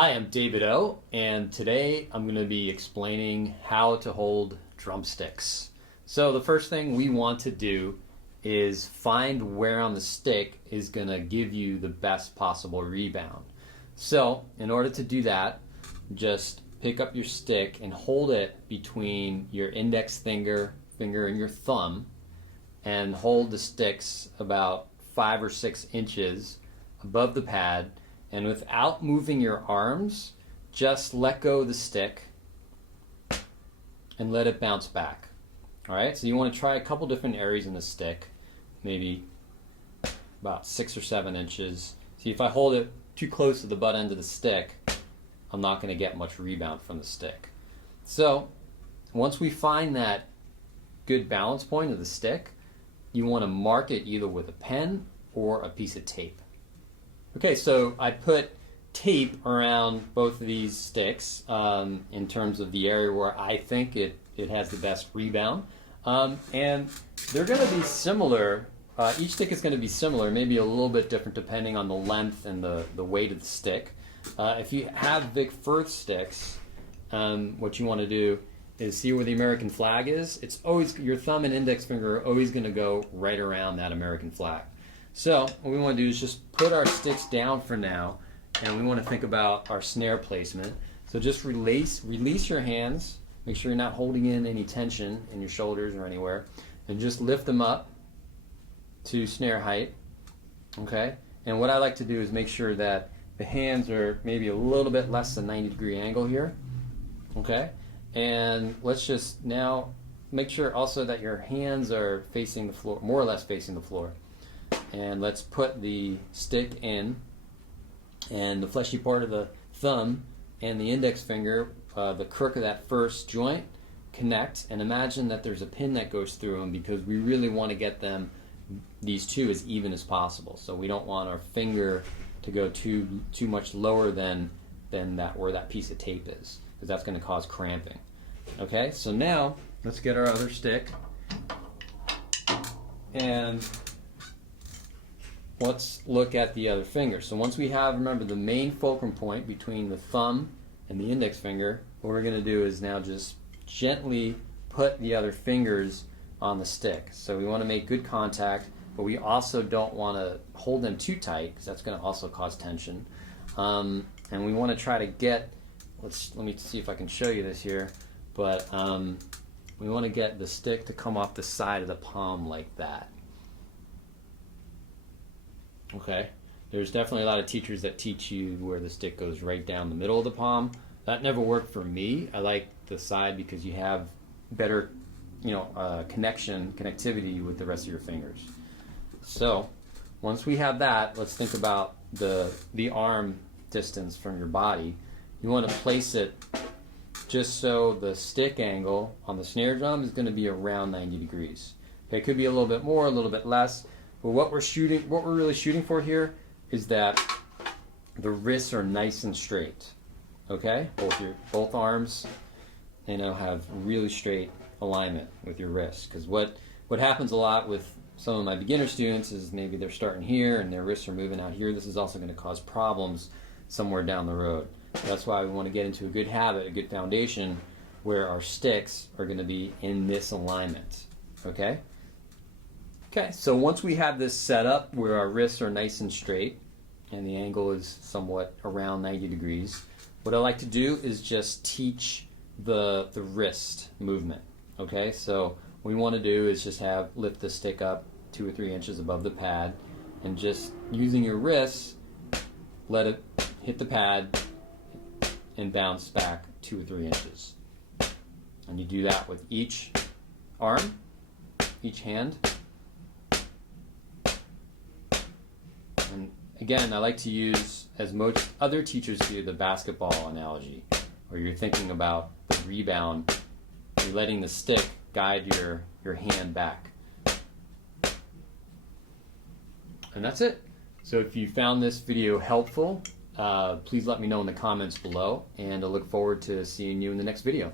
Hi, I'm David O, and today I'm going to be explaining how to hold drumsticks. So the first thing we want to do is find where on the stick is going to give you the best possible rebound. So in order to do that, just pick up your stick and hold it between your index finger and your thumb, and hold the sticks about 5 or 6 inches above the pad. And without moving your arms, just let go of the stick and let it bounce back. Alright, so you want to try a couple different areas in the stick, maybe about 6 or 7 inches. See, if I hold it too close to the butt end of the stick, I'm not going to get much rebound from the stick. So once we find that good balance point of the stick, you want to mark it either with a pen or a piece of tape. Okay, so I put tape around both of these sticks in terms of the area where I think it has the best rebound. And they're going to be similar. Each stick is going to be similar, maybe a little bit different depending on the length and the weight of the stick. If you have Vic Firth sticks, what you want to do is see where the American flag is. It's always, your thumb and index finger are always going to go right around that American flag. So what we want to do is just put our sticks down for now, and we want to think about our snare placement. So just release your hands, make sure you're not holding in any tension in your shoulders or anywhere, and just lift them up to snare height. Okay? And what I like to do is make sure that the hands are maybe a little bit less than 90-degree angle here. Okay? And let's just now make sure also that your hands are facing the floor, more or less facing the floor. And let's put the stick in, and the fleshy part of the thumb and the index finger, the crook of that first joint, connect, and imagine that there's a pin that goes through them, because we really want to get them, these two, as even as possible. So we don't want our finger to go too much lower than that where that piece of tape is, because that's going to cause cramping. Okay, so now let's get our other stick, and let's look at the other finger. So once we have, remember, the main fulcrum point between the thumb and the index finger, what we're going to do is now just gently put the other fingers on the stick. So we want to make good contact, but we also don't want to hold them too tight, because that's going to also cause tension. And we want to try to get, let me see if I can show you this here, but we want to get the stick to come off the side of the palm like that. Okay, there's definitely a lot of teachers that teach you where the stick goes right down the middle of the palm. That never worked for me. I like the side because you have better, connectivity with the rest of your fingers. So once we have that, let's think about the arm distance from your body. You want to place it just so the stick angle on the snare drum is going to be around 90 degrees. Okay, it could be a little bit more, a little bit less. But what we're really shooting for here is that the wrists are nice and straight. Okay, both arms, have really straight alignment with your wrists. Because what happens a lot with some of my beginner students is maybe they're starting here and their wrists are moving out here. This is also going to cause problems somewhere down the road. That's why we want to get into a good habit, a good foundation, where our sticks are going to be in this alignment. Okay. Okay, so once we have this set up where our wrists are nice and straight and the angle is somewhat around 90 degrees, what I like to do is just teach the wrist movement. Okay, so what we want to do is just lift the stick up 2 or 3 inches above the pad, and just using your wrists, let it hit the pad and bounce back 2 or 3 inches. And you do that with each arm, each hand. And again, I like to use, as most other teachers do, the basketball analogy, where you're thinking about the rebound, you're letting the stick guide your hand back. And that's it. So if you found this video helpful, please let me know in the comments below, and I look forward to seeing you in the next video.